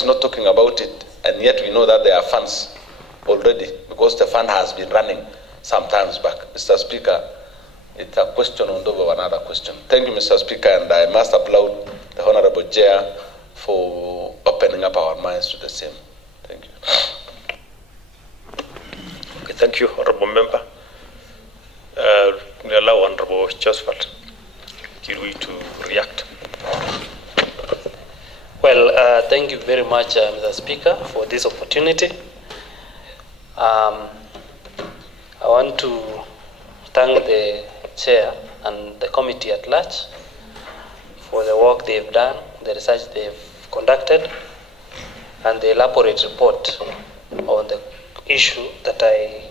is not talking about it, and yet we know that there are funds already, because the fund has been running some times back. Mr. Speaker, it's a question on top of another question. Thank you, Mr. Speaker, and I must applaud the Honorable Chair for opening up our minds to the same. Thank you. Okay, thank you, Honorable Member. We allow Honorable Josephat Kirui to react. Well, thank you very much, Mr. Speaker, for this opportunity. I want to thank the Chair and the committee at large for the work they've done, the research they've conducted, and the elaborate report on the issue that I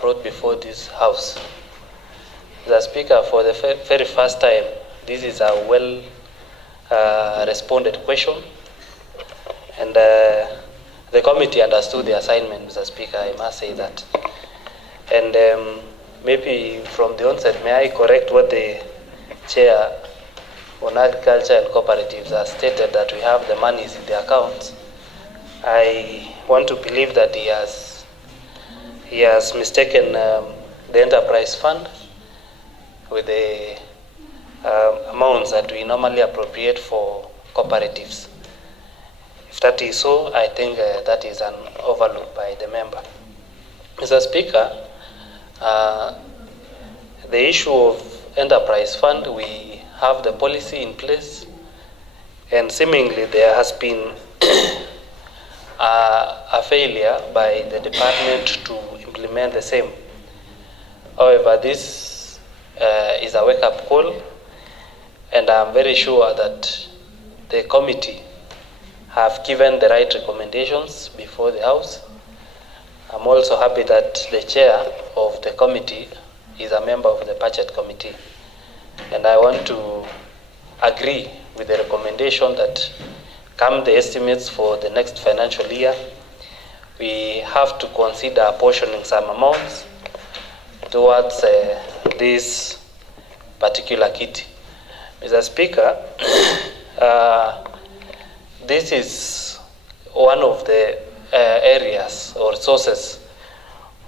brought before this House. Mr. Speaker, for the very first time, this is a well responded question, and the committee understood the assignment, Mr. Speaker, I must say that. And maybe from the onset, may I correct what the Chair on Agriculture and Cooperatives has stated, that we have the monies in the accounts. I want to believe that he has mistaken the enterprise fund with the amounts that we normally appropriate for cooperatives. If that is so, I think that is an overlook by the member. Mr. Speaker, the issue of enterprise fund, we have the policy in place, and seemingly there has been a failure by the department to implement the same. However, this is a wake-up call, and I'm very sure that the committee have given the right recommendations before the House. I'm also happy that the chair of the committee is a member of the budget committee, and I want to agree with the recommendation that come the estimates for the next financial year, we have to consider apportioning some amounts towards this particular kitty. Mr. Speaker, this is one of the areas or sources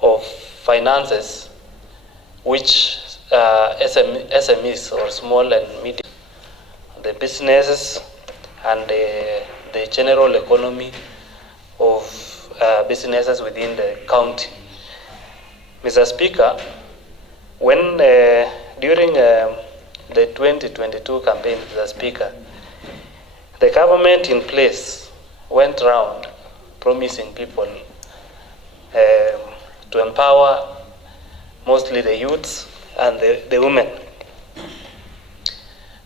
of finances which SMEs or small and medium, the businesses and the general economy of businesses within the county. Mr. Speaker, when during the 2022 campaign, Mr. Speaker, the government in place went around promising people to empower mostly the youths and the women.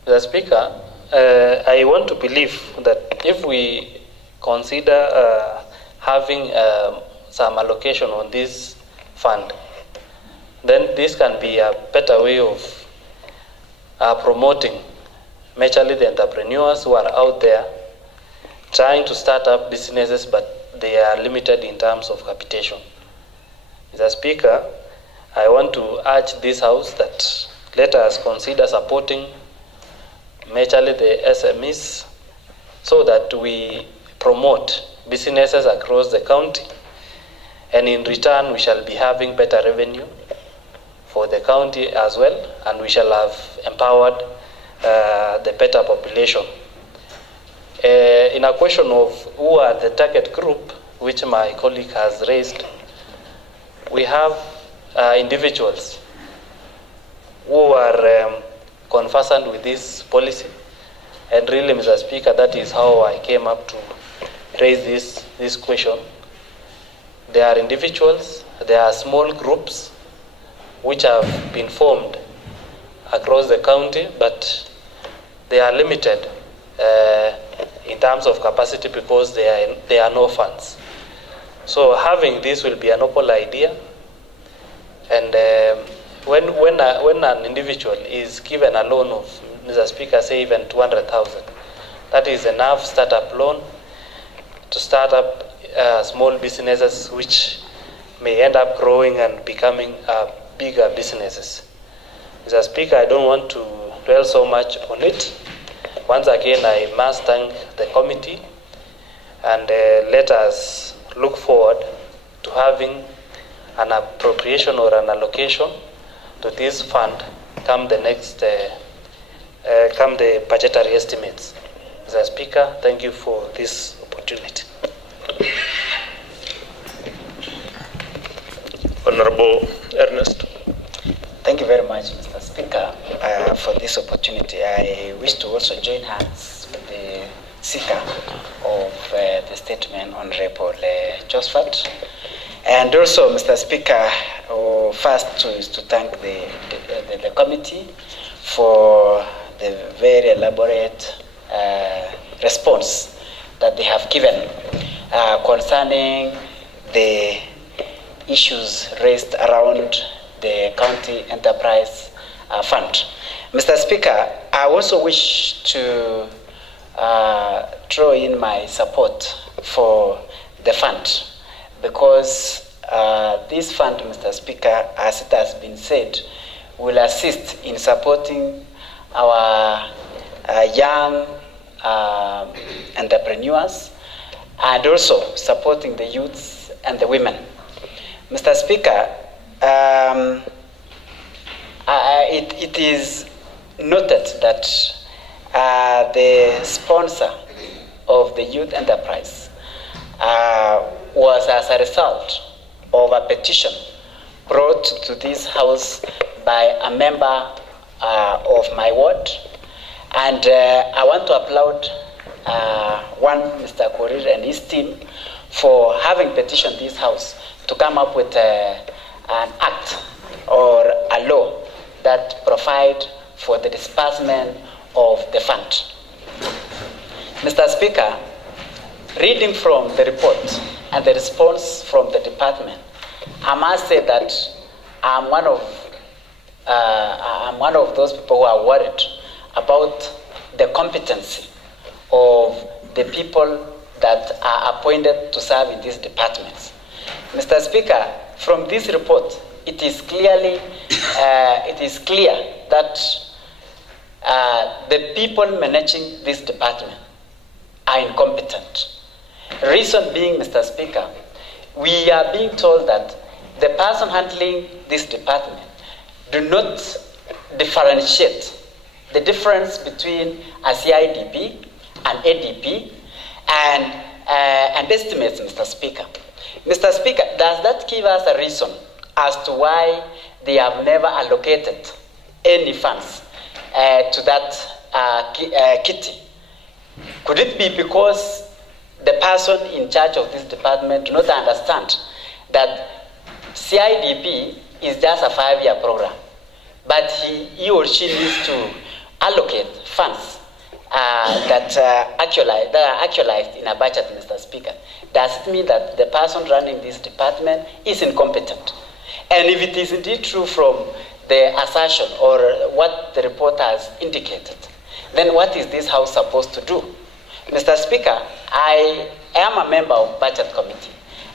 Mr. Speaker, I want to believe that if we consider having some allocation on this fund, then this can be a better way of promoting majorly the entrepreneurs who are out there trying to start up businesses, but they are limited in terms of capitation. Mr. Speaker, I want to urge this House that let us consider supporting majorly the SMEs so that we promote businesses across the county, and in return we shall be having better revenue for the county as well, and we shall have empowered the better population. In a question of who are the target group, which my colleague has raised, we have individuals who are conversant with this policy, and really, Mr. Speaker, that is how I came up to raise this question. There are individuals, there are small groups which have been formed across the county, but they are limited in terms of capacity because there are no funds. So having this will be a noble idea, and when an individual is given a loan of, Mr. Speaker, say even 200,000, that is enough startup loan to start up small businesses which may end up growing and becoming bigger businesses. Mr. Speaker, I don't want to dwell so much on it. Once again, I must thank the committee and let us look forward to having an appropriation or an allocation to this fund come the next come the budgetary estimates. Mr. Speaker, thank you for this opportunity. Honorable Ernest. Thank you very much, Mr. Speaker, for this opportunity. I wish to also join hands with the seeker of the statement, Honorable Josephat. And also, Mr. Speaker, first is to thank the committee for the very elaborate response that they have given concerning the issues raised around the county enterprise fund. Mr. Speaker, I also wish to throw in my support for the fund because this fund, Mr. Speaker, as it has been said, will assist in supporting our young entrepreneurs and also supporting the youths and the women. Mr. Speaker, it is noted that the sponsor of the youth enterprise was as a result of a petition brought to this house by a member of my ward. And I want to applaud Mr. Korir and his team for having petitioned this house to come up with an act or a law that provide for the disbursement of the fund. Mr. Speaker, reading from the report and the response from the department, I must say that I'm one of those people who are worried about the competency of the people that are appointed to serve in these departments. Mr. Speaker, from this report, it is clear that the people managing this department are incompetent. Reason being, Mr. Speaker, we are being told that the person handling this department do not differentiate the difference between a CIDP, an ADP, and estimates, Mr. Speaker. Mr. Speaker, does that give us a reason as to why they have never allocated any funds to that kitty? Could it be because the person in charge of this department do not understand that CIDP is just a 5-year program, but he or she needs to allocate funds that are actualized in a budget, Mr. Speaker? Does it mean that the person running this department is incompetent? And if it is indeed true from the assertion or what the report has indicated, then what is this house supposed to do? Mr. Speaker, I am a member of budget committee,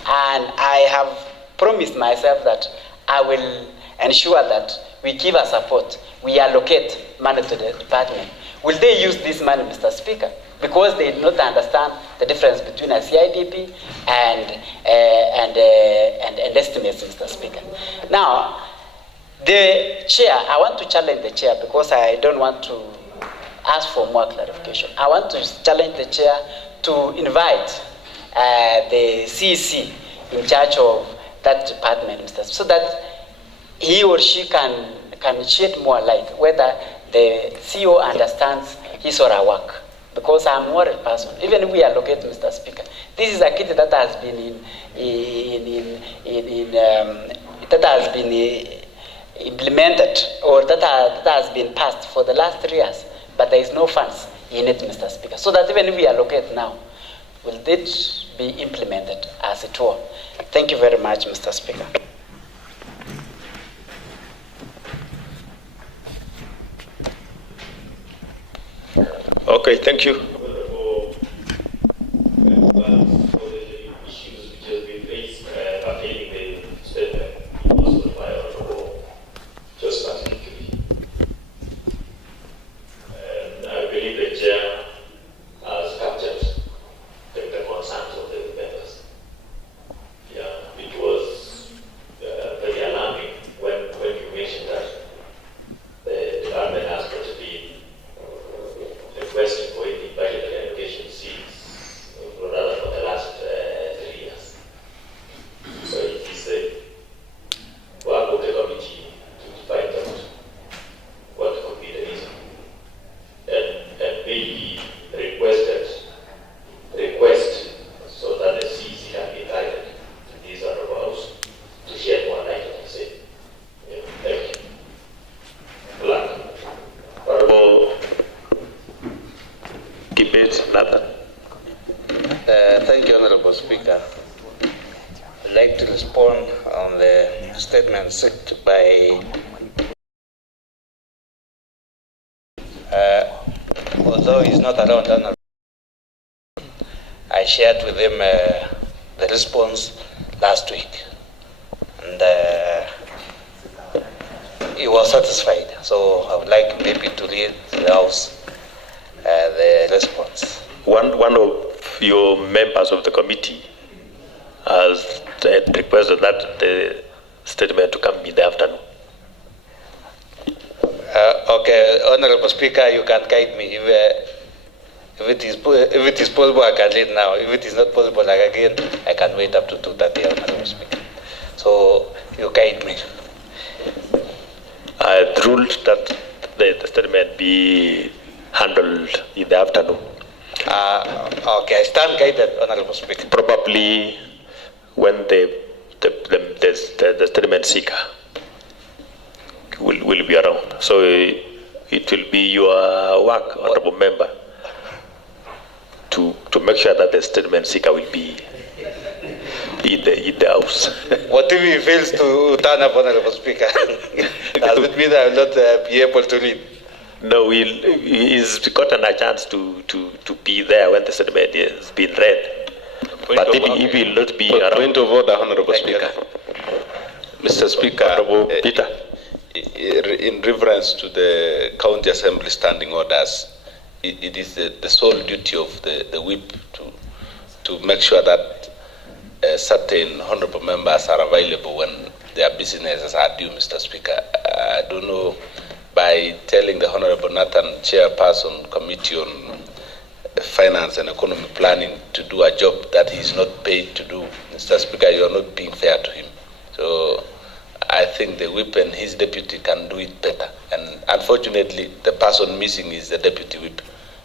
and I have promised myself that I will ensure that we give a support, we allocate money to the department. Will they use this money, Mr. Speaker? Because they do not understand the difference between a CIDP and estimates, Mr. Speaker. Now, the chair, I want to challenge the chair because I don't want to ask for more clarification. I want to challenge the chair to invite the CEC in charge of that department, Mr. So that he or she can shed more light whether the CEO understands his or her work. Because I'm a worried person. Even if we allocate, Mr. Speaker, this is a kit that has been implemented or that has been passed for the last 3 years, but there is no funds in it, Mr. Speaker. So that even if we allocate now, will it be implemented as it were? Thank you very much, Mr. Speaker. Okay, thank you. I believe the chair has captured the concern. Thank you, Honorable Speaker. I'd like to respond on the statement said by, although he's not around, Honorable, I shared with him the response last week, and he was satisfied. So I would like maybe to read to the House the response. One of your members of the committee has requested that the statement to come in the afternoon. Okay, Honorable Speaker, you can guide me. If it is possible, I can read now. If it is not possible, like again, I can wait up to 2:30, Honorable Speaker. So you guide me. I ruled that the statement be handled in the afternoon. Okay, I stand guided, Honorable Speaker. Probably when the statement seeker will be around. So it will be your work, Honorable Member, to make sure that the statement seeker will be in the House. What if he fails to turn up, Honorable Speaker? Does it mean I will not be able to read? No, he's gotten a chance to be there when the statement has been read. But if he will not be around. Point of order, Honorable Speaker. Mr. Speaker, Honorable Peter. In reference to the County Assembly standing orders, it is the sole duty of the whip to make sure that certain honorable members are available when their businesses are due, Mr. Speaker. I don't know, by telling the Honorable Nathan, Chairperson, Committee on Finance and Economic Planning, to do a job that he is not paid to do, Mr. Speaker, you are not being fair to him. So I think the whip and his deputy can do it better. And unfortunately, the person missing is the deputy whip.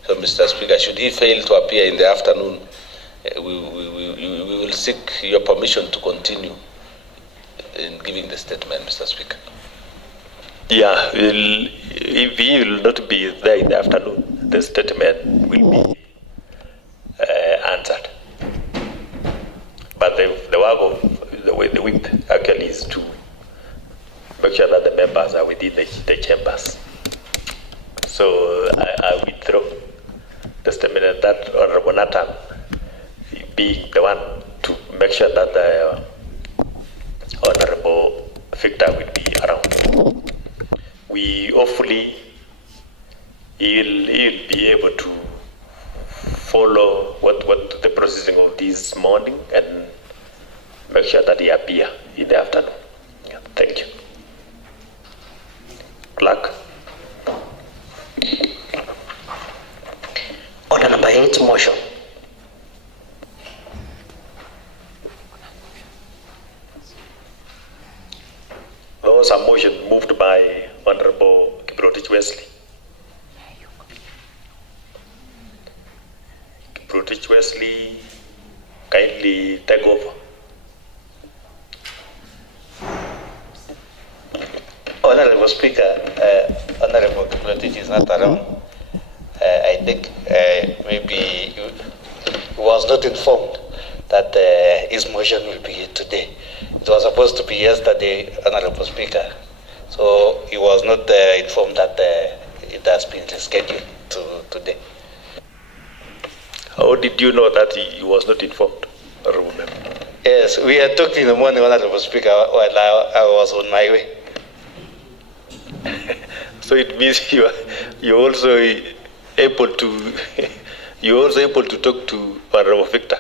So, Mr. Speaker, should he fail to appear in the afternoon, we will seek your permission to continue in giving the statement, Mr. Speaker. Yeah, if he will not be there in the afternoon, the statement will be answered. But the work of the whip actually is to make sure that the members are within the chambers. So I withdraw the statement that Honorable Nathan be the one to make sure that the Honorable Victor will be around. We hopefully he'll be able to follow what the processing of this morning and make sure that he appear in the afternoon. Yeah, thank you. Clerk. Order number 8, motion. There was a motion moved by Honorable Kiprotich Wesley. Kiprotich Wesley, kindly take over. Honorable Speaker, Honorable Kiprotich is not around. I think maybe he was not informed that his motion will be today. It was supposed to be yesterday, Honorable Speaker. So he was not informed that it has been rescheduled to today. How did you know that he was not informed, Honorable Member? Yes, we had talked in the morning, Honorable Speaker, while I was on my way. So it means you also able to talk to Honorable Victor.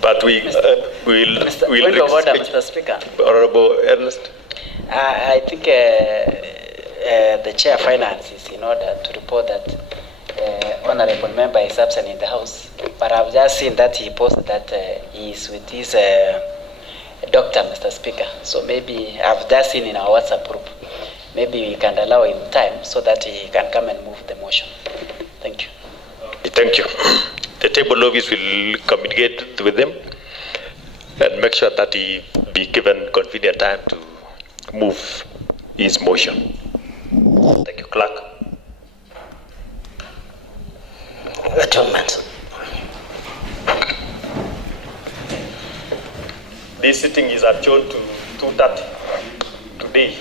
But we'll Mr. Speaker. Honorable Ernest. I think the Chair of Finance is in order to report that Honorable Member is absent in the House. But I've just seen that he posted that he is with his doctor, Mr. Speaker. So maybe I've just seen in our WhatsApp group. Maybe we can allow him time so that he can come and move the motion. Thank you. Thank you. The table office will communicate with them and make sure that he be given convenient time to move his motion. Thank you, Clerk. Adjournment. This sitting is adjourned to 2:30 today.